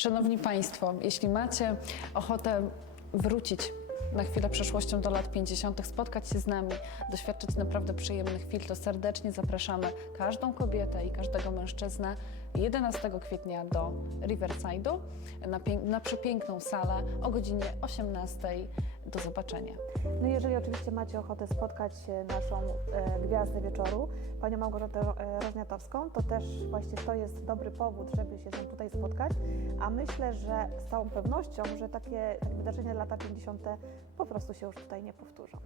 Szanowni Państwo, jeśli macie ochotę wrócić na chwilę przeszłością do lat 50., spotkać się z nami, doświadczyć naprawdę przyjemnych chwil, to serdecznie zapraszamy każdą kobietę i każdego mężczyznę 11 kwietnia do Riverside'u na, na przepiękną salę o godzinie 18. Do zobaczenia. No jeżeli oczywiście macie ochotę spotkać naszą e, gwiazdę wieczoru, panią Małgorzatę e, Rożniatowską, to też właśnie to jest dobry powód, żeby się z nią tutaj spotkać. A myślę, że z całą pewnością, że takie, takie wydarzenia lata 50. po prostu się już tutaj nie powtórzą.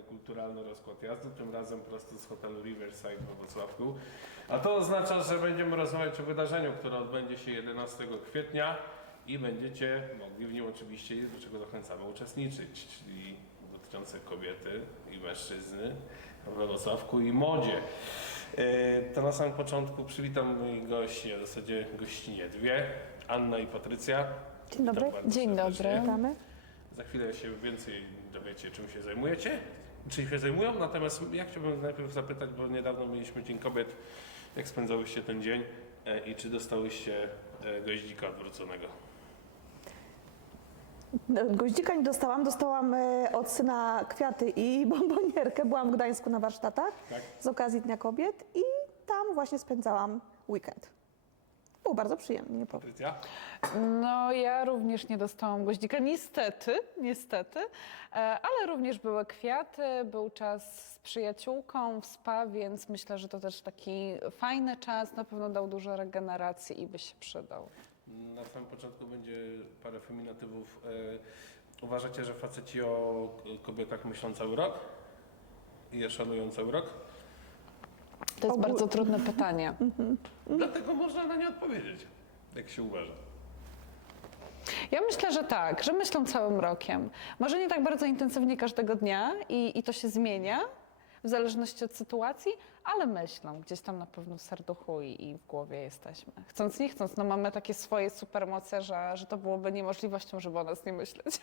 Kolejny kulturalny rozkład jazdy, tym razem prosto z hotelu Riverside we Wrocławku. A to oznacza, że będziemy rozmawiać o wydarzeniu, które odbędzie się 11 kwietnia i będziecie mogli w nim oczywiście, do czego zachęcamy, uczestniczyć, czyli dotyczące kobiety i mężczyzny we Wrocławku i modzie. E, To na samym początku przywitam moich gości, a w zasadzie gościnie dwie, Anna i Patrycja. Dzień dobry. Dzień serdecznie. dobry. Witamy. Za chwilę się więcej dowiecie, czym się zajmujecie, czym się zajmują. Natomiast ja chciałbym najpierw zapytać, bo niedawno mieliśmy Dzień Kobiet, jak spędzałyście ten dzień e, i czy dostałyście e, goździka odwróconego? No, Goździka nie dostałam, dostałam e, od syna kwiaty i bombonierkę. Byłam w Gdańsku na warsztatach Tak? z okazji Dnia Kobiet i tam właśnie spędzałam weekend. Było bardzo przyjemnie, nie powiem. Patrycja? No, ja również nie dostałam goździka, niestety, niestety, e, ale również były kwiaty, był czas z przyjaciółką w spa, więc myślę, że to też taki fajny czas, na pewno dał dużo regeneracji i by się przydał. Na samym początku będzie parę feminatywów. E, Uważacie, że faceci o kobietach myślą cały rok? I je szanują cały rok? To jest Ogól- bardzo trudne pytanie. Dlatego można na nie odpowiedzieć, jak się uważa. Ja myślę, że tak, że myślą całym rokiem. Może nie tak bardzo intensywnie każdego dnia i, i to się zmienia w zależności od sytuacji, ale myślą gdzieś tam na pewno w serduchu i, i w głowie jesteśmy. Chcąc nie chcąc, no mamy takie swoje supermoce, że, że to byłoby niemożliwością, żeby o nas nie myśleć.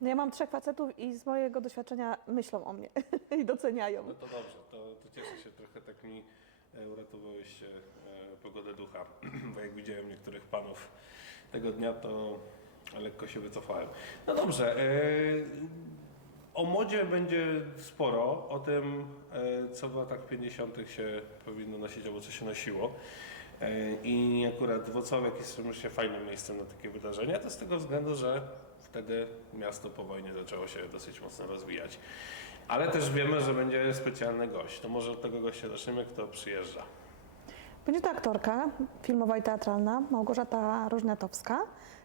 No ja mam trzech facetów i z mojego doświadczenia myślą o mnie i doceniają. No to dobrze, to, to cieszę się, trochę tak mi e, uratowałyście e, pogodę ducha, bo jak widziałem niektórych panów tego dnia, to lekko się wycofałem. No dobrze, e, o modzie będzie sporo, o tym, e, co w latach 50. się powinno nosić, albo co się nosiło. E, I akurat Wrocławek jest myślę fajnym miejscem na takie wydarzenia, to z tego względu, że wtedy miasto po wojnie zaczęło się dosyć mocno rozwijać. Ale też wiemy, że będzie specjalny gość. To może od tego gościa zaczniemy, kto przyjeżdża. Będzie to aktorka filmowa i teatralna Małgorzata Rożniatowska,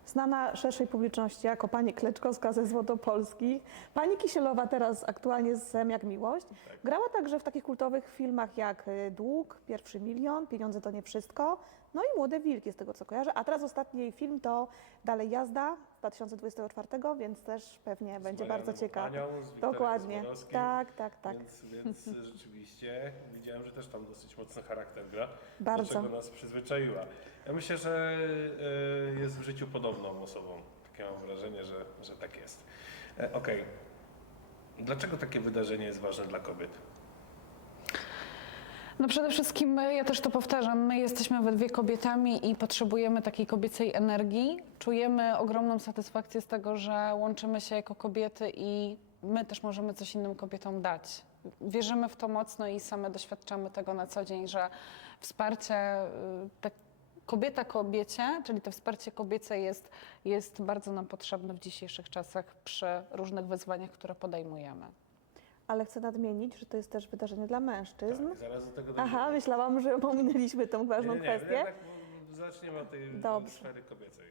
znana szerszej publiczności jako pani Kleczkowska ze Złotopolskich, pani Kisielowa teraz aktualnie z Zem jak Miłość. Grała także w takich kultowych filmach jak y, Dług, Pierwszy Milion, Pieniądze to nie wszystko, no i Młode Wilki z tego co kojarzę. A teraz ostatni jej film to Dalej jazda z 2024, więc też pewnie będzie Marianem bardzo ciekawy. Z Dokładnie, tak, tak, tak. Więc, więc rzeczywiście widziałem, że też tam dosyć mocny charakter gra. Bardzo. Do czego nas przyzwyczaiła. Ja myślę, że e, jest w życiu podobną osobą. Takie mam wrażenie, że, że tak jest. E, Okej. Dlaczego takie wydarzenie jest ważne dla kobiet? No przede wszystkim my, ja też to powtarzam, my jesteśmy we dwie kobietami i potrzebujemy takiej kobiecej energii. Czujemy ogromną satysfakcję z tego, że łączymy się jako kobiety i my też możemy coś innym kobietom dać. Wierzymy w to mocno i same doświadczamy tego na co dzień, że wsparcie te kobieta kobiecie, czyli to wsparcie kobiece jest, jest bardzo nam potrzebne w dzisiejszych czasach przy różnych wyzwaniach, które podejmujemy. Ale chcę nadmienić, że to jest też wydarzenie dla mężczyzn. Tak, zaraz do tego Aha, dojdziemy. myślałam, że pominęliśmy tą ważną nie, nie, nie, kwestię. Tak, zaczniemy od tej Dobrze. sfery kobiecej.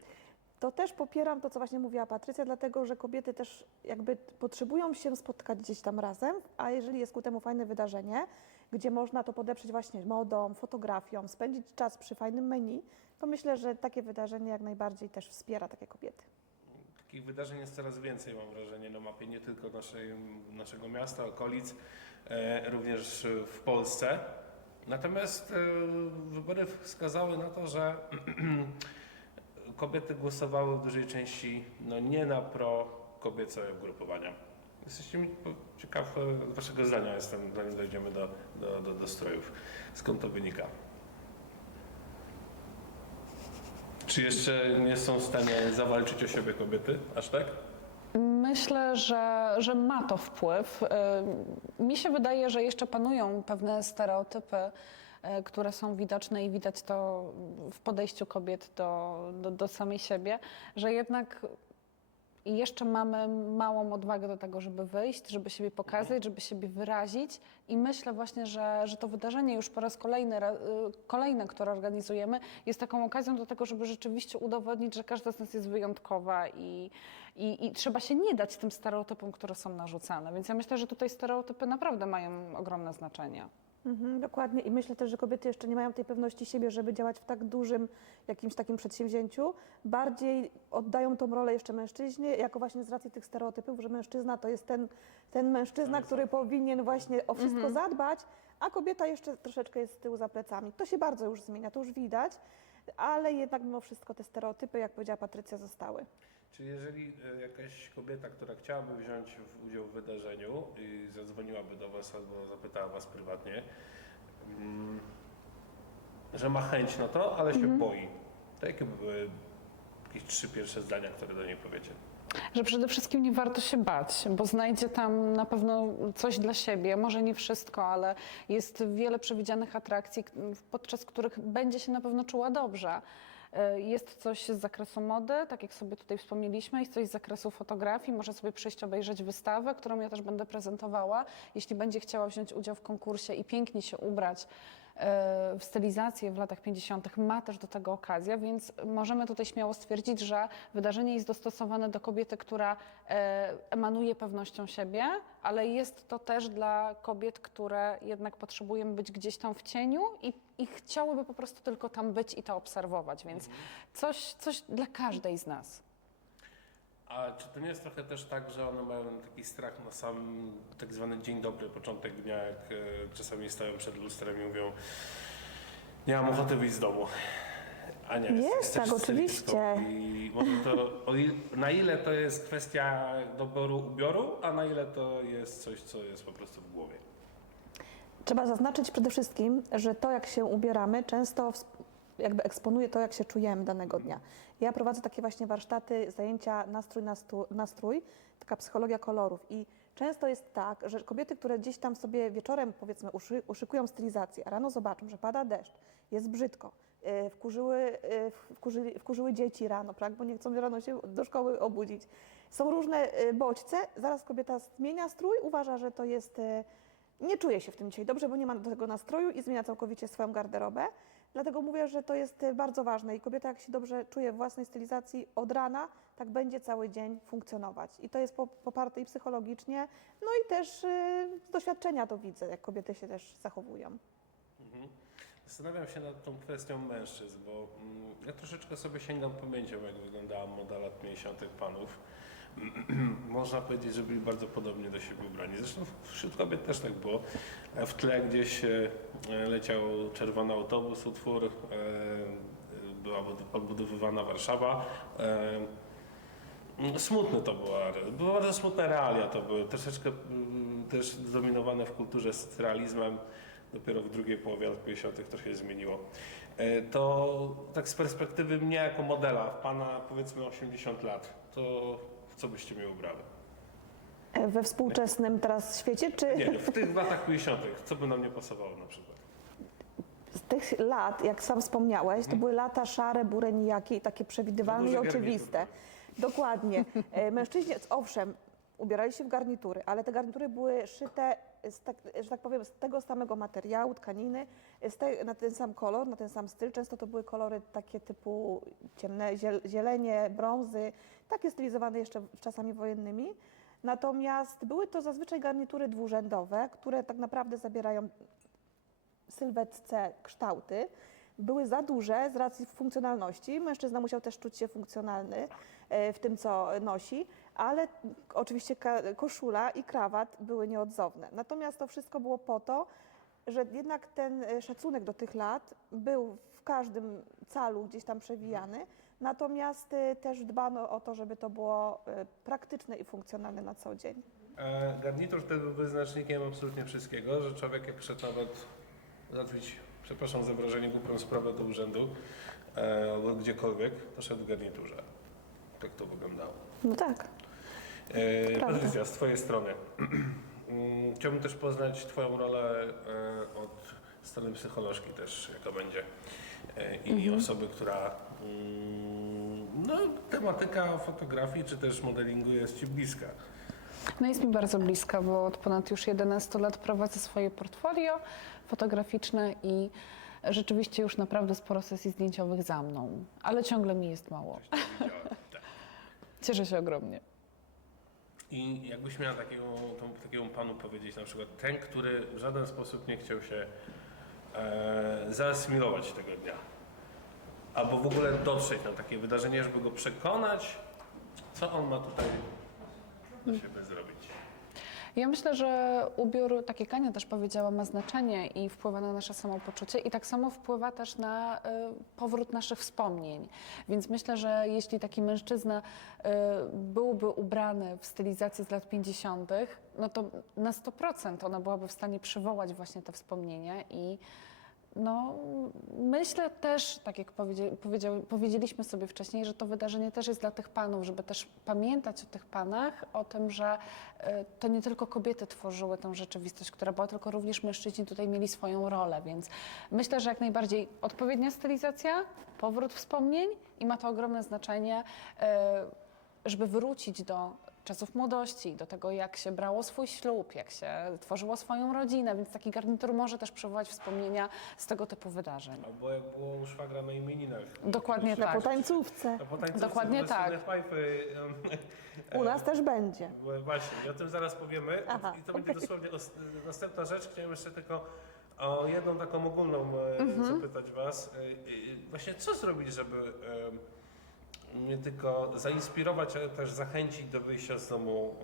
To też popieram to, co właśnie mówiła Patrycja, dlatego że kobiety też jakby potrzebują się spotkać gdzieś tam razem, a jeżeli jest ku temu fajne wydarzenie, gdzie można to podeprzeć właśnie modą, fotografią, spędzić czas przy fajnym menu, to myślę, że takie wydarzenie jak najbardziej też wspiera takie kobiety. Takich wydarzeń jest coraz więcej, mam wrażenie, na mapie nie tylko naszej, naszego miasta, okolic, e, również w Polsce. Natomiast e, wybory wskazały na to, że kobiety głosowały w dużej części no, nie na pro-kobiece ugrupowania. Jesteście mi ciekaw e, waszego zdania, jestem, zanim dojdziemy do, do, do, do strojów. Skąd to wynika? Czy jeszcze nie są w stanie zawalczyć o siebie kobiety? Aż tak? Myślę, że, że ma to wpływ. Y, Mi się wydaje, że jeszcze panują pewne stereotypy, y, które są widoczne i widać to w podejściu kobiet do, do, do samej siebie, że jednak jeszcze mamy małą odwagę do tego, żeby wyjść, żeby siebie pokazać, żeby siebie wyrazić i myślę właśnie, że, że to wydarzenie już po raz kolejny, y, kolejne, które organizujemy, jest taką okazją do tego, żeby rzeczywiście udowodnić, że każda z nas jest wyjątkowa i, i, i trzeba się nie dać tym stereotypom, które są narzucane. Więc ja myślę, że tutaj stereotypy naprawdę mają ogromne znaczenie. Mhm, dokładnie i myślę też, że kobiety jeszcze nie mają tej pewności siebie, żeby działać w tak dużym jakimś takim przedsięwzięciu. Bardziej oddają tą rolę jeszcze mężczyźnie, jako właśnie z racji tych stereotypów, że mężczyzna to jest ten, ten mężczyzna, który powinien właśnie o wszystko zadbać, a kobieta jeszcze troszeczkę jest z tyłu za plecami. To się bardzo już zmienia, to już widać, ale jednak mimo wszystko te stereotypy, jak powiedziała Patrycja, zostały. Czyli jeżeli e, jakaś kobieta, która chciałaby wziąć w udział w wydarzeniu i zadzwoniłaby do Was albo zapytała Was prywatnie, mm, że ma chęć na to, ale się boi, to jakie by były jakieś trzy pierwsze zdania, które do niej powiecie? Że przede wszystkim nie warto się bać, bo znajdzie tam na pewno coś dla siebie. Może nie wszystko, ale jest wiele przewidzianych atrakcji, podczas których będzie się na pewno czuła dobrze. E, Jest coś z zakresu mody, tak jak sobie tutaj wspomnieliśmy, jest coś z zakresu fotografii. Może sobie przyjść obejrzeć wystawę, którą ja też będę prezentowała. Jeśli będzie chciała wziąć udział w konkursie i pięknie się ubrać w stylizację w latach 50., ma też do tego okazję, więc możemy tutaj śmiało stwierdzić, że wydarzenie jest dostosowane do kobiety, która e, emanuje pewnością siebie, ale jest to też dla kobiet, które jednak potrzebują być gdzieś tam w cieniu i, i chciałyby po prostu tylko tam być i to obserwować, więc coś, coś dla każdej z nas. A czy to nie jest trochę też tak, że one mają taki strach na sam tak zwany dzień dobry, początek dnia, jak e, czasami stoją przed lustrem i mówią nie mam ochoty wyjść z domu. A nie, Jest tak, oczywiście. I to, na ile to jest kwestia doboru ubioru, a na ile to jest coś, co jest po prostu w głowie. Trzeba zaznaczyć przede wszystkim, że to, jak się ubieramy, często jakby eksponuje to, jak się czujemy danego dnia. Ja prowadzę takie właśnie warsztaty, zajęcia nastrój, nastu- nastrój, taka psychologia kolorów i często jest tak, że kobiety, które gdzieś tam sobie wieczorem powiedzmy uszy, uszykują stylizację, a rano zobaczą, że pada deszcz, jest brzydko, yy, wkurzyły, wkurzyli, wkurzyły dzieci rano, tak, bo nie chcą rano się do szkoły obudzić. Są różne yy, bodźce, zaraz kobieta zmienia strój, uważa, że to jest... Nie czuje się w tym dzisiaj dobrze, bo nie ma do tego nastroju i zmienia całkowicie swoją garderobę. Dlatego mówię, że to jest e, bardzo ważne i kobieta jak się dobrze czuje w własnej stylizacji od rana, tak będzie cały dzień funkcjonować. I to jest po- poparte i psychologicznie, no i też e, z doświadczenia to widzę, jak kobiety się też zachowują. Mhm. Zastanawiam się nad tą kwestią mężczyzn, bo mm, ja troszeczkę sobie sięgam pamięcią, jak wyglądała moda lat 50. panów. Można powiedzieć, że byli bardzo podobnie do siebie ubrani. Zresztą wśród kobiet też tak było. E, W tle gdzieś e, leciał czerwony autobus, utwór, e, była bud- odbudowywana Warszawa. E, Smutne to było, były bardzo smutne realia to były, troszeczkę mm, też zdominowane w kulturze z realizmem. Dopiero w drugiej połowie lat 50. to się zmieniło. To tak z perspektywy mnie jako modela, pana powiedzmy 80 lat, to co byście mnie ubrały? E, We współczesnym teraz świecie, czy Nie, w tych latach 50. co by nam nie pasowało na przykład? z tych lat, jak sam wspomniałeś, to były lata szare, bure, nijakie i takie przewidywalne i duże garnitury oczywiste. Dokładnie. E, Mężczyźni, owszem, ubierali się w garnitury, ale te garnitury były szyte, z tak, że tak powiem, z tego samego materiału, tkaniny, te, na ten sam kolor, na ten sam styl. Często to były kolory takie typu ciemne, ziel, zielenie, brązy, takie stylizowane jeszcze czasami wojennymi. Natomiast były to zazwyczaj garnitury dwurzędowe, które tak naprawdę zabierają sylwetce kształty. Były za duże z racji funkcjonalności. Mężczyzna musiał też czuć się funkcjonalny e, w tym, co nosi, ale oczywiście koszula i krawat były nieodzowne. Natomiast to wszystko było po to, że jednak ten e, szacunek do tych lat był w każdym calu gdzieś tam przewijany, natomiast e, też dbano o to, żeby to było e, praktyczne i funkcjonalne na co dzień. Garnitur wtedy był wyznacznikiem absolutnie wszystkiego, że człowiek jak przyszedł nawet załatwić, przepraszam za wrażenie, głupią sprawę do urzędu albo gdziekolwiek, to szedł w garniturze. Tak to wyglądało. No tak. Prawda. Patrycja, z Twojej strony. Mm, Chciałbym też poznać Twoją rolę e, od strony psycholożki też, jaka będzie. E, I osoby, która mm, no, tematyka fotografii czy też modelingu jest Ci bliska. No jest mi bardzo bliska, bo od ponad już 11 lat prowadzę swoje portfolio fotograficzne i rzeczywiście już naprawdę sporo sesji zdjęciowych za mną, ale ciągle mi jest mało. Tak. Cieszę się ogromnie. I jakbyś miała takiego, tą, takiemu panu powiedzieć, na przykład ten, który w żaden sposób nie chciał się e, zaasymilować tego dnia, albo w ogóle dotrzeć na takie wydarzenie, żeby go przekonać, co on ma tutaj dla siebie zrobić. Ja myślę, że ubiór, tak jak Ania też powiedziała, ma znaczenie i wpływa na nasze samopoczucie i tak samo wpływa też na y, powrót naszych wspomnień. Więc myślę, że jeśli taki mężczyzna y, byłby ubrany w stylizacji z lat 50., no to na 100% ona byłaby w stanie przywołać właśnie te wspomnienia i no, myślę też, tak jak powiedzieliśmy sobie wcześniej, że to wydarzenie też jest dla tych panów, żeby też pamiętać o tych panach, o tym, że e, to nie tylko kobiety tworzyły tę rzeczywistość, która była, tylko również mężczyźni tutaj mieli swoją rolę, więc myślę, że jak najbardziej odpowiednia stylizacja, powrót wspomnień i ma to ogromne znaczenie, e, żeby wrócić do czasów młodości, do tego, jak się brało swój ślub, jak się tworzyło swoją rodzinę, więc taki garnitur może też przywołać wspomnienia z tego typu wydarzeń. Albo jak było u szwagra na imieninach. Dokładnie Na tak. potańcówce. Na potańcówce Dokładnie tak. U nas też będzie. Właśnie, i o tym zaraz powiemy. Aha, I to będzie dosłownie os- następna rzecz. Chciałem jeszcze tylko o jedną taką ogólną e, zapytać Was. E, e, Właśnie co zrobić, żeby nie tylko zainspirować, ale też zachęcić do wyjścia z domu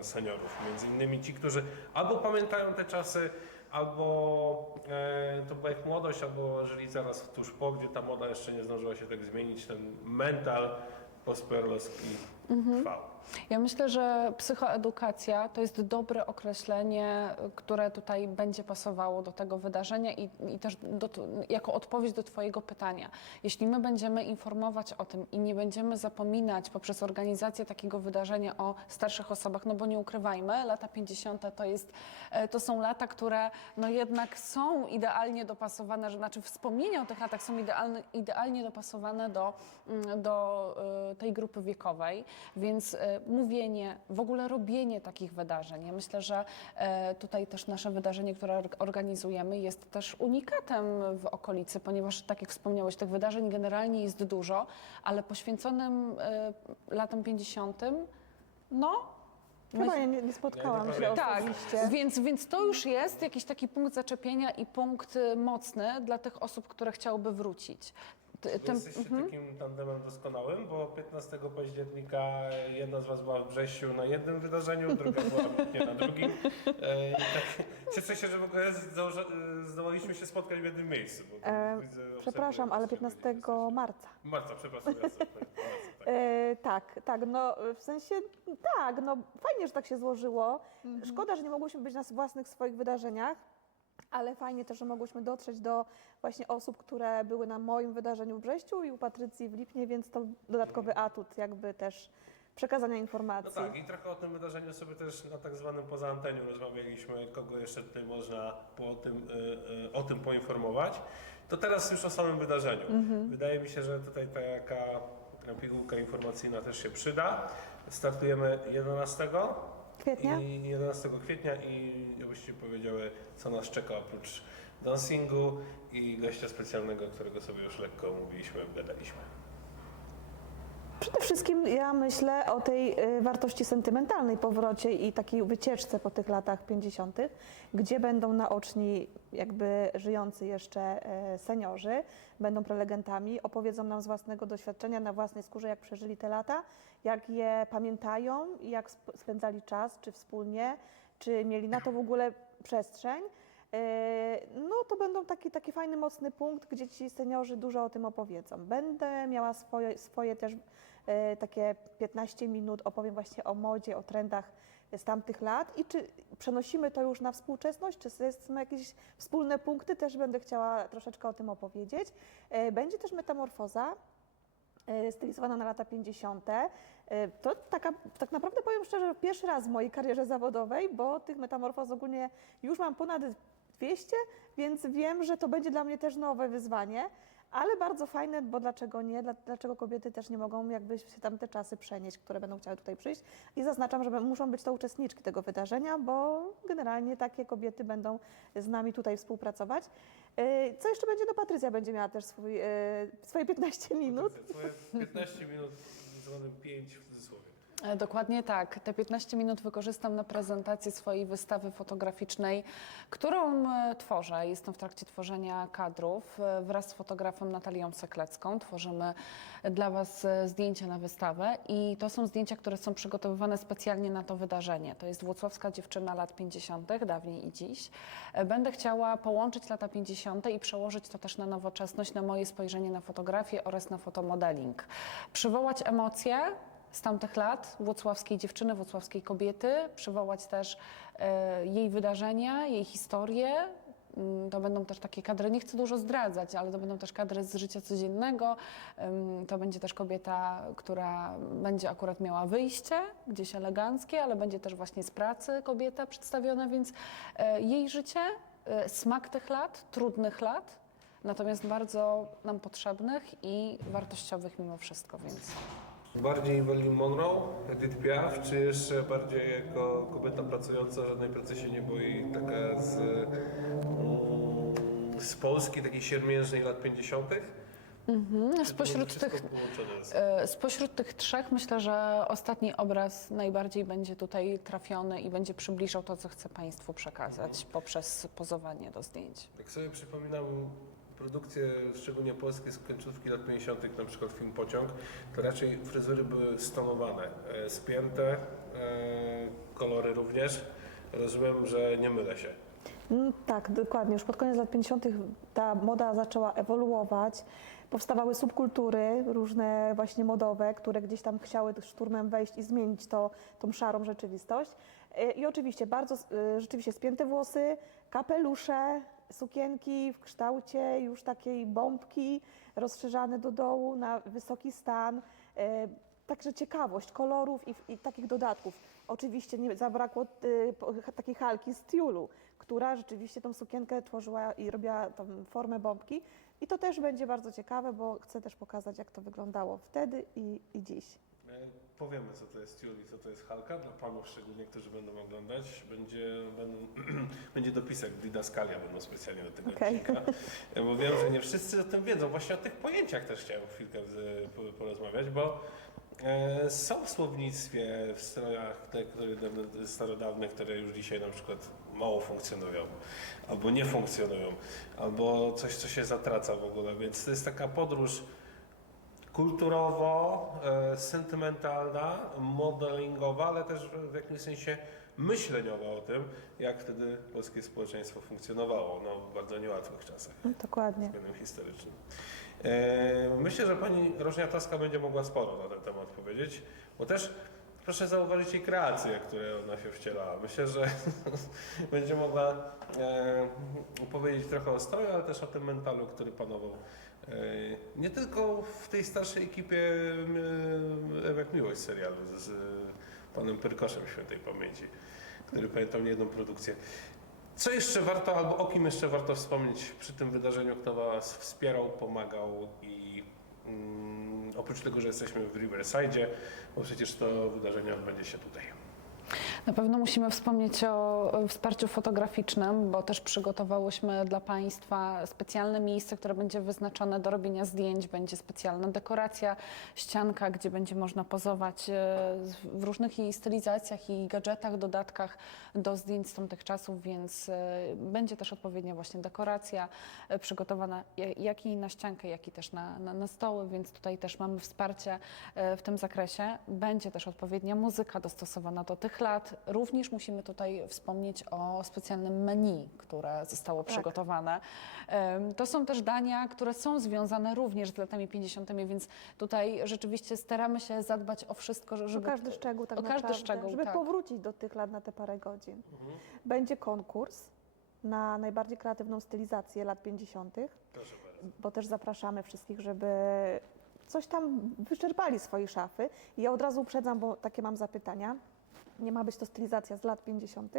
e, seniorów. Między innymi ci, którzy albo pamiętają te czasy, albo e, to była ich młodość, albo żyli zaraz tuż po, gdzie ta moda jeszcze nie zdążyła się tak zmienić, ten mental postperlowski trwał. Ja myślę, że psychoedukacja to jest dobre określenie, które tutaj będzie pasowało do tego wydarzenia i, i też do, jako odpowiedź do Twojego pytania. Jeśli my będziemy informować o tym i nie będziemy zapominać poprzez organizację takiego wydarzenia o starszych osobach, no bo nie ukrywajmy, lata 50. to, jest, e, to są lata, które no jednak są idealnie dopasowane, że znaczy wspomnienia o tych latach są idealne, idealnie dopasowane do, mm, do e, tej grupy wiekowej, więc e, mówienie, w ogóle robienie takich wydarzeń. Ja myślę, że e, tutaj też nasze wydarzenie, które or- organizujemy jest też unikatem w okolicy, ponieważ tak jak wspomniałeś, tych wydarzeń generalnie jest dużo, ale poświęconym e, latom 50. no Chyba ja nie, nie spotkałam się tak, osobiście. więc, więc to już jest jakiś taki punkt zaczepienia i punkt mocny dla tych osób, które chciałyby wrócić. Tym- jesteście mhm. takim tandemem doskonałym, bo 15 października jedna z Was była w Brześciu na jednym wydarzeniu, druga była w na drugim. E, tak, cieszę się, że w ogóle zdołaliśmy się spotkać w jednym miejscu. Bo E, widzę, Przepraszam, ale że 15 byliście jesteście. marca. Marca, przepraszam. Marca, tak. E, tak, tak, no w sensie tak, no fajnie, że tak się złożyło. Szkoda, że nie mogłyśmy być na własnych swoich wydarzeniach, ale fajnie też, że mogłyśmy dotrzeć do właśnie osób, które były na moim wydarzeniu w Brześciu i u Patrycji w Lipnie, więc to dodatkowy atut jakby też przekazania No informacji. tak, i trochę o tym wydarzeniu sobie też na tak zwanym poza anteniu rozmawialiśmy, kogo jeszcze tutaj można po tym, y, y, o tym poinformować. To teraz już o samym wydarzeniu. Wydaje mi się, że tutaj taka pigułka informacyjna też się przyda. Startujemy 11 kwietnia? I 11 kwietnia i jakbyście powiedziały, co nas czeka oprócz dancingu i gościa specjalnego, którego sobie już lekko mówiliśmy, gadaliśmy. Przede wszystkim ja myślę o tej y, wartości sentymentalnej powrocie i takiej wycieczce po tych latach 50., gdzie będą naoczni jakby żyjący jeszcze e, seniorzy, będą prelegentami, opowiedzą nam z własnego doświadczenia, na własnej skórze, jak przeżyli te lata, jak je pamiętają jak sp- spędzali czas, czy wspólnie, czy mieli na to w ogóle przestrzeń. E, No to będą taki, taki fajny, mocny punkt, gdzie ci seniorzy dużo o tym opowiedzą. Będę miała swoje, swoje też e, takie 15 minut, opowiem właśnie o modzie, o trendach z tamtych lat i czy przenosimy to już na współczesność, czy są jakieś wspólne punkty, też będę chciała troszeczkę o tym opowiedzieć. E, Będzie też metamorfoza, stylizowana na lata 50. E, To taka, tak naprawdę powiem szczerze, pierwszy raz w mojej karierze zawodowej, bo tych metamorfoz ogólnie już mam ponad 200, więc wiem, że to będzie dla mnie też nowe wyzwanie, ale bardzo fajne, bo dlaczego nie? Dla- Dlaczego kobiety też nie mogą jakby się tam te czasy przenieść, które będą chciały tutaj przyjść? I zaznaczam, że muszą być to uczestniczki tego wydarzenia, bo generalnie takie kobiety będą z nami tutaj współpracować. E, Co jeszcze będzie? No Patrycja będzie miała też swój, e, swoje 15 minut. Twoje 15 minut, zwane 5 w cudzysłowie. E, Dokładnie tak. Te 15 minut wykorzystam na prezentację swojej wystawy fotograficznej, którą e, tworzę. Jestem w trakcie tworzenia kadrów e, wraz z fotografem Natalią Seklecką. Tworzymy dla Was e, zdjęcia na wystawę i to są zdjęcia, które są przygotowywane specjalnie na to wydarzenie. To jest włocławska dziewczyna lat 50., dawniej i dziś. E, Będę chciała połączyć lata 50. i przełożyć to też na nowoczesność, na moje spojrzenie na fotografię oraz na fotomodeling. Przywołać emocje, z tamtych lat włocławskiej dziewczyny, włocławskiej kobiety, przywołać też e, jej wydarzenia, jej historię. Mm, To będą też takie kadry, nie chcę dużo zdradzać, ale to będą też kadry z życia codziennego. To będzie też kobieta, która będzie akurat miała wyjście, gdzieś eleganckie, ale będzie też właśnie z pracy kobieta przedstawiona, więc e, jej życie, e, smak tych lat, trudnych lat, natomiast bardzo nam potrzebnych i wartościowych mimo wszystko, więc... Bardziej Marilyn Monroe, Edith Piaf, czy jeszcze bardziej jako kobieta pracująca, żadnej pracy się nie boi, taka z, mm, z Polski, takiej siermiężnej lat 50. Czy to Spośród tych? E, Spośród tych trzech myślę, że ostatni obraz najbardziej będzie tutaj trafiony i będzie przybliżał to, co chcę Państwu przekazać poprzez pozowanie do zdjęć. Jak sobie przypominam produkcje, szczególnie polskie z końcówki lat 50., na przykład film Pociąg, to raczej fryzury były stonowane, e, spięte, e, kolory również. Rozumiem, że nie mylę się. Mm, Tak, dokładnie. Już pod koniec lat 50. ta moda zaczęła ewoluować. Powstawały subkultury różne właśnie modowe, które gdzieś tam chciały szturmem wejść i zmienić to, tą szarą rzeczywistość. E, I oczywiście bardzo rzeczywiście spięte włosy, kapelusze, sukienki w kształcie już takiej bombki rozszerzane do dołu na wysoki stan. E, Także ciekawość kolorów i, i takich dodatków. Oczywiście nie zabrakło po- takiej halki z tiulu, która rzeczywiście tą sukienkę tworzyła i robiła tą formę bombki. I to też będzie bardzo ciekawe, bo chcę też pokazać, jak to wyglądało wtedy i, i dziś. E, Powiemy, co to jest tiul i co to jest halka, dla panów szczególnie, którzy będą oglądać. Będzie, będą, będzie dopisek, didaskalia będą specjalnie do tego Okej. odcinka. E, Bo wiem, że nie wszyscy o tym wiedzą. Właśnie o tych pojęciach też chciałem chwilkę po- porozmawiać, bo e, są w słownictwie, w strojach te, które, dawne- starodawne, które już dzisiaj na przykład mało funkcjonują, albo nie funkcjonują, albo coś, co się zatraca w ogóle, więc to jest taka podróż kulturowo, e, sentymentalna, modelingowa, ale też w, jakimś sensie myśleniowa o tym, jak wtedy polskie społeczeństwo funkcjonowało no, w bardzo niełatwych czasach No, dokładnie. względem historycznym. E, myślę, że pani Rożniatowska będzie mogła sporo na ten temat powiedzieć, bo też proszę zauważyć jej kreacje, które ona się wcielała. Myślę, że będzie mogła e, powiedzieć trochę o stroju, ale też o tym mentalu, który panował e, nie tylko w tej starszej ekipie e, Emek Miłość serialu z, z panem Pyrkoszem świętej pamięci, który pamiętam niejedną produkcję. Co jeszcze warto, albo o kim jeszcze warto wspomnieć przy tym wydarzeniu, kto Was wspierał, pomagał i mm, oprócz tego, że jesteśmy w Riverside, bo przecież to wydarzenie odbędzie się tutaj. Na pewno musimy wspomnieć o wsparciu fotograficznym, bo też przygotowałyśmy dla Państwa specjalne miejsce, które będzie wyznaczone do robienia zdjęć. Będzie specjalna dekoracja, ścianka, gdzie będzie można pozować e, w różnych i stylizacjach i gadżetach, dodatkach do zdjęć z tamtych czasów, więc e, będzie też odpowiednia właśnie dekoracja e, przygotowana ja- jak i na ściankę, jak i też na, na, na stoły, więc tutaj też mamy wsparcie w tym zakresie. Będzie też odpowiednia muzyka dostosowana do tych lat. Również musimy tutaj wspomnieć o specjalnym menu, które zostało Tak. przygotowane. To są też dania, które są związane również z latami 50., więc tutaj rzeczywiście staramy się zadbać o wszystko, O żeby... każdy szczegół tak o każdy naprawdę, szczegół, żeby tak. powrócić do tych lat na te parę godzin. Będzie konkurs na najbardziej kreatywną stylizację lat 50., Proszę bardzo. bo też zapraszamy wszystkich, żeby coś tam wyczerpali swojej szafy. I ja od razu uprzedzam, bo takie mam zapytania. Nie ma być to stylizacja z lat 50.,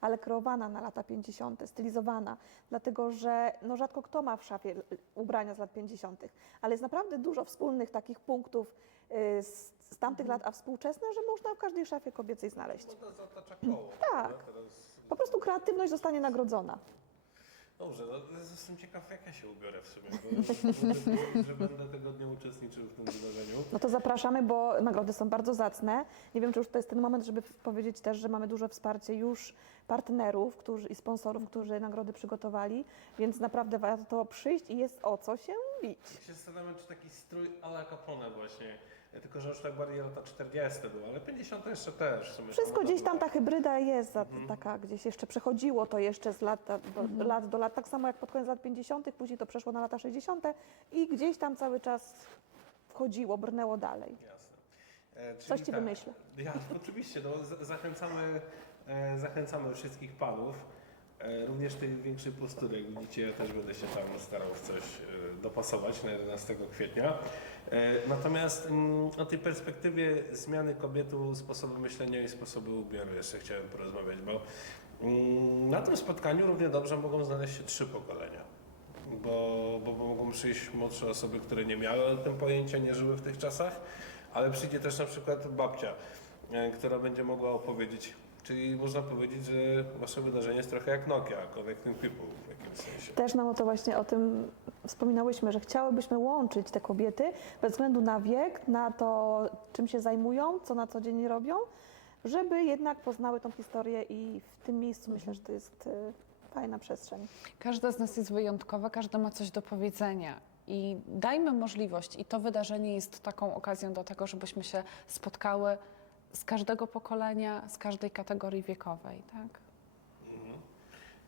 ale kreowana na lata 50., stylizowana, dlatego że no rzadko kto ma w szafie ubrania z lat 50., ale jest naprawdę dużo wspólnych takich punktów y, z, z tamtych lat, a współczesne, że można w każdej szafie kobiecej znaleźć. Można zatacza koło. Tak. Po prostu kreatywność zostanie nagrodzona. Dobrze, no, jestem ciekaw jak ja się ubiorę w sumie, bo, że będę tego dnia uczestniczył w tym wydarzeniu. No to zapraszamy, bo nagrody są bardzo zacne. Nie wiem, czy już to jest ten moment, żeby powiedzieć też, że mamy duże wsparcie już partnerów którzy, i sponsorów, którzy nagrody przygotowali, więc naprawdę warto przyjść i jest o co się bić. Ja się zastanawiam, czy taki strój a la Capone właśnie, tylko że już tak bardziej lata 40 było, ale 50 jeszcze też. W sumie Wszystko gdzieś tam ta hybryda jest za, taka, gdzieś jeszcze przechodziło to jeszcze z lat do, lat do lat, tak samo jak pod koniec lat 50., później to przeszło na lata 60. i gdzieś tam cały czas wchodziło, brnęło dalej. Jasne. E, czyli Coś ci tak, wymyślę. Ja, oczywiście, no, z- zachęcamy, e, zachęcamy wszystkich panów, e, również tej większej postury, jak widzicie, ja też będę się tam starał w coś e, dopasować na 11 kwietnia. E, natomiast mm, o tej perspektywie zmiany kobiety, sposobu myślenia i sposobu ubioru jeszcze chciałem porozmawiać, bo mm, na tym spotkaniu równie dobrze mogą znaleźć się trzy pokolenia. Bo, bo, bo mogą przyjść młodsze osoby, które nie miały o tym pojęcia, nie żyły w tych czasach, ale przyjdzie też na przykład babcia, e, która będzie mogła opowiedzieć. Czyli można powiedzieć, że wasze wydarzenie jest trochę jak Nokia, Connecting People w jakimś sensie. Też nam o to właśnie o tym wspominałyśmy, że chciałybyśmy łączyć te kobiety bez względu na wiek, na to, czym się zajmują, co na co dzień robią, żeby jednak poznały tą historię i w tym miejscu myślę, że to jest y, fajna przestrzeń. Każda z nas jest wyjątkowa, każda ma coś do powiedzenia. I dajmy możliwość, i to wydarzenie jest taką okazją do tego, żebyśmy się spotkały z każdego pokolenia, z każdej kategorii wiekowej. Tak? Mhm.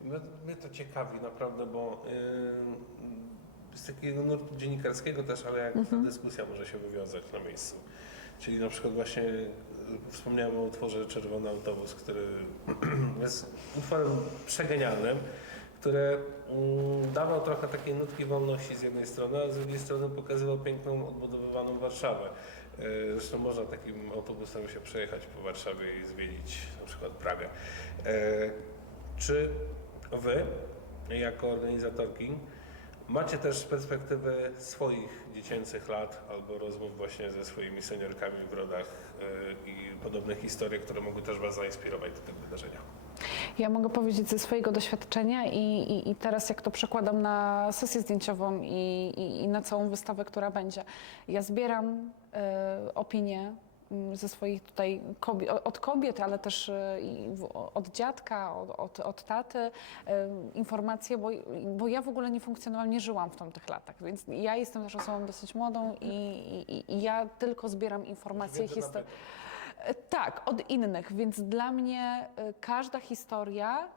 Mnie, mnie to ciekawi naprawdę, bo yy, z takiego nurtu dziennikarskiego też, ale jak ta dyskusja może się wywiązać na miejscu. Czyli na przykład właśnie yy, wspomniałem o utworze Czerwony Autobus, który jest utworem przegenialnym, który mm, dawał trochę takiej nutki wolności z jednej strony, a z drugiej strony pokazywał piękną, odbudowywaną Warszawę. Yy, Zresztą można takim autobusem się przejechać po Warszawie i zwiedzić na przykład Pragę. Yy, Czy Wy, jako organizatorki, macie też perspektywy swoich dziecięcych lat albo rozmów właśnie ze swoimi seniorkami w rodach yy, i podobne historie, które mogły też Was zainspirować do tego wydarzenia? Ja mogę powiedzieć ze swojego doświadczenia i, i, i teraz jak to przekładam na sesję zdjęciową i, i, i na całą wystawę, która będzie. Ja zbieram e, opinie mm, ze swoich tutaj kobiet, od kobiet, ale też e, od dziadka, od, od, od taty e, informacje, bo, bo ja w ogóle nie funkcjonowałam, nie żyłam w tamtych latach, więc ja jestem też osobą dosyć młodą i, i, i ja tylko zbieram informacje. E, Tak, od innych, więc dla mnie e, każda historia,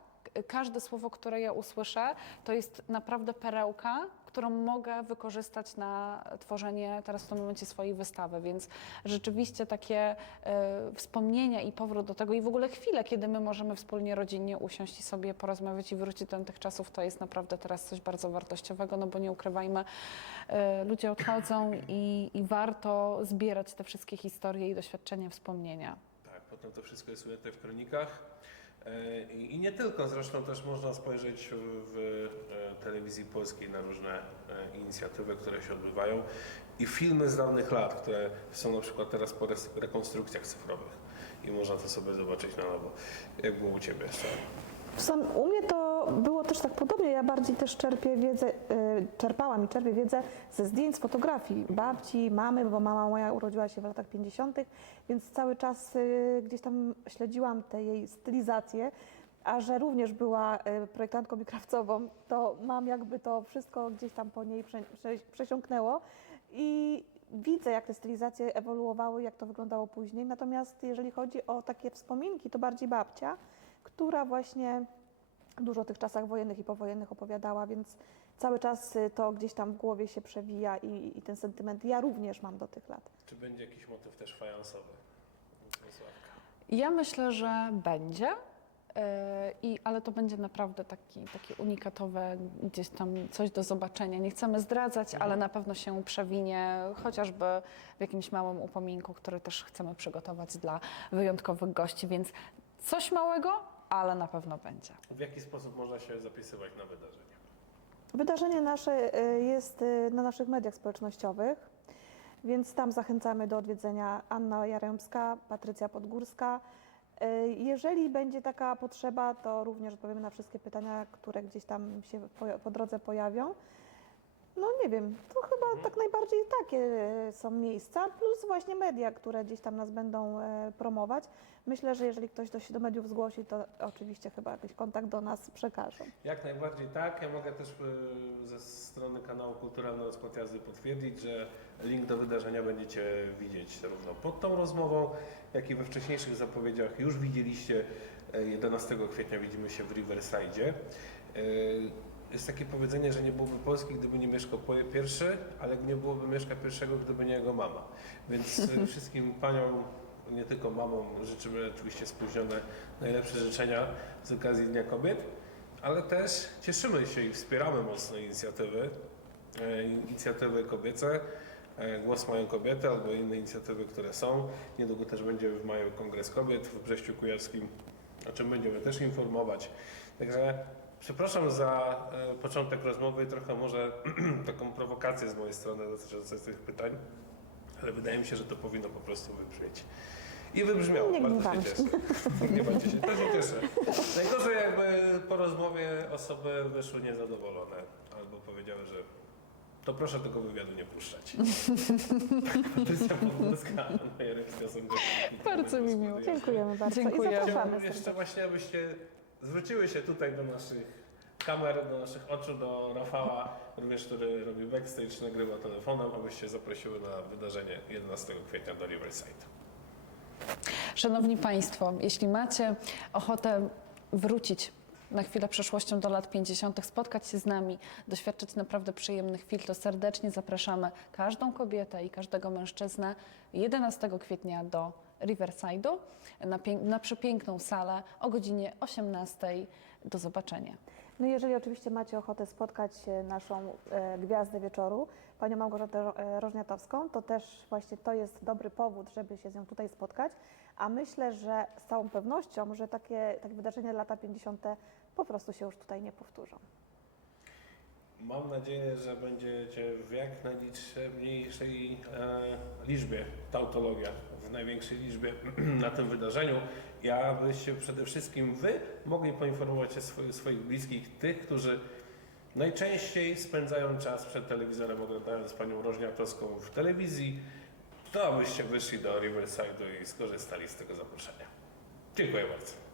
każde słowo, które ja usłyszę, to jest naprawdę perełka, którą mogę wykorzystać na tworzenie teraz w tym momencie swojej wystawy, więc rzeczywiście takie e, wspomnienia i powrót do tego i w ogóle chwile, kiedy my możemy wspólnie rodzinnie usiąść i sobie porozmawiać i wrócić do tych czasów, to jest naprawdę teraz coś bardzo wartościowego, no bo nie ukrywajmy, e, ludzie odchodzą i, i warto zbierać te wszystkie historie i doświadczenia, wspomnienia. Tak, potem to wszystko jest ujęte w kronikach. E, I nie tylko, zresztą też można spojrzeć w, e, telewizji polskiej na różne e, inicjatywy, które się odbywają i filmy z dawnych lat, które są na przykład teraz po rekonstrukcjach cyfrowych. i można to sobie zobaczyć na nowo. Jak było u Ciebie? Sam, u mnie to było też tak podobnie. Ja bardziej też czerpię wiedzę, y, czerpałam i czerpię wiedzę ze zdjęć, z fotografii babci, mamy, bo mama moja urodziła się w latach 50., więc cały czas y, gdzieś tam śledziłam te jej stylizacje. A że również była y, projektantką i krawcową, to mam jakby to wszystko gdzieś tam po niej prze, prze, przesiąknęło i widzę, jak te stylizacje ewoluowały, jak to wyglądało później. Natomiast jeżeli chodzi o takie wspominki, to bardziej babcia, która właśnie dużo o tych czasach wojennych i powojennych opowiadała, więc cały czas y, to gdzieś tam w głowie się przewija i, i ten sentyment ja również mam do tych lat. Czy będzie jakiś motyw też fajansowy? Sławka. Ja myślę, że będzie. yy, I, ale to będzie naprawdę taki, takie unikatowe, gdzieś tam coś do zobaczenia. Nie chcemy zdradzać, ale na pewno się przewinie, chociażby w jakimś małym upominku, który też chcemy przygotować dla wyjątkowych gości, więc coś małego, ale na pewno będzie. W jaki sposób można się zapisywać na wydarzenie? Wydarzenie nasze y, jest y, na naszych mediach społecznościowych, więc tam zachęcamy do odwiedzenia Anna Jaremska, Patrycja Podgórska. Y, Jeżeli będzie taka potrzeba, to również odpowiemy na wszystkie pytania, które gdzieś tam się po, po drodze pojawią. No nie wiem, to chyba tak najbardziej takie e, są miejsca, plus właśnie media, które gdzieś tam nas będą e, promować. Myślę, że jeżeli ktoś się do mediów zgłosi, to oczywiście chyba jakiś kontakt do nas przekażą. Jak najbardziej tak. Ja mogę też y, ze strony kanału Kulturalny Rozkład Jazdy potwierdzić, że link do wydarzenia będziecie widzieć zarówno pod tą rozmową, jak i we wcześniejszych zapowiedziach. Już widzieliście e, 11 kwietnia widzimy się w Riverside. Jest takie powiedzenie, że nie byłoby Polski, gdyby nie mieszkał pierwszy, ale nie byłoby mieszka pierwszego, gdyby nie jego mama. Więc wszystkim paniom, nie tylko mamom, życzymy oczywiście spóźnione najlepsze życzenia z okazji Dnia Kobiet, ale też cieszymy się i wspieramy mocno inicjatywy, e, inicjatywy kobiece. e, Głos mają kobiety albo inne inicjatywy, które są. Niedługo też będzie w maju Kongres Kobiet w Brześciu Kujawskim, o czym będziemy też informować. Także przepraszam za e, początek rozmowy i trochę może taką prowokację z mojej strony dotyczącą tych pytań, ale wydaje mi się, że to powinno po prostu wybrzmieć. I wybrzmiało, Nie bardzo gniewam się się. cieszę. Nie bądźcie się, też się cieszę. Najgorzej jakby po rozmowie osoby wyszły niezadowolone albo powiedziały, że to proszę tego wywiadu nie puszczać. Patrycja są gośćmi. Bardzo mi miło. Dziękujemy bardzo Dziękujemy. i zapraszamy. Chciałbym jeszcze właśnie, abyście zwróciły się tutaj do naszych kamer, do naszych oczu, do Rafała, również który robi backstage, nagrywa telefonem, abyście zaprosiły na wydarzenie 11 kwietnia do Riverside. Szanowni Państwo, jeśli macie ochotę wrócić na chwilę przeszłością do lat 50., spotkać się z nami, doświadczyć naprawdę przyjemnych chwil, to serdecznie zapraszamy każdą kobietę i każdego mężczyznę 11 kwietnia do Riverside'u na, na przepiękną salę o godzinie 18. Do zobaczenia. No jeżeli oczywiście macie ochotę spotkać naszą e, gwiazdę wieczoru, panią Małgorzatę e, Rożniatowską, to też właśnie to jest dobry powód, żeby się z nią tutaj spotkać. A myślę, że z całą pewnością, że takie, takie wydarzenia lata 50. po prostu się już tutaj nie powtórzą. Mam nadzieję, że będziecie w jak najliczniejszej e, liczbie, tautologia, w największej liczbie na tym wydarzeniu i abyście przede wszystkim Wy mogli poinformować swoich, swoich bliskich, tych, którzy najczęściej spędzają czas przed telewizorem oglądając Panią Rożniatowską w telewizji, to abyście wyszli do Riverside'u i skorzystali z tego zaproszenia. Dziękuję bardzo.